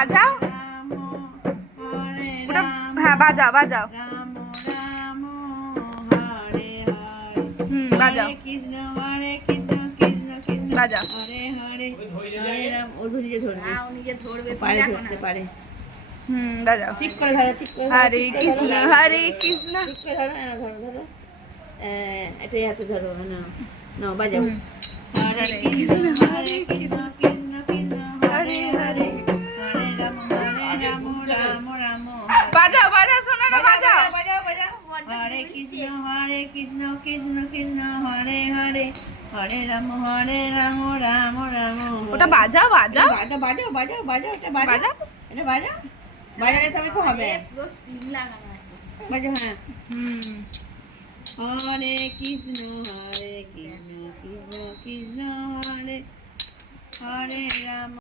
বাজাও, ওটা হ্যাঁ বাজাও বাজাও। বাজাও বাজাও। বাজাও। ঠিক করে ধরো, ঠিক করে হরে কৃষ্ণ হরে কৃষ্ণ। ঠিক করে ধরো, ধরো ধরো, এটাই হাতে ধরো না, নাও বাজাও। হরে কৃষ্ণ হরে কৃষ্ণ কৃষ্ণ কৃষ্ণ হরে হরে। হরে রাম রাম রাম। বাজাও বাজাও, শোনো না বাজাও। বাজাও বাজাও। হরে কৃষ্ণ কৃষ্ণ কৃষ্ণ হরে হরে, হরে রাম রাম রাম। ওটা বাজাও বাজাও এটা বাজাও বাজাও বাজাও, এটা বাজাও, বাজাও। এটা বাজাও। বাজালে তবে তো হবে। বাজাও, হ্যাঁ। হরে কৃষ্ণ কৃষ্ণ কৃষ্ণ হরে হরে রাম।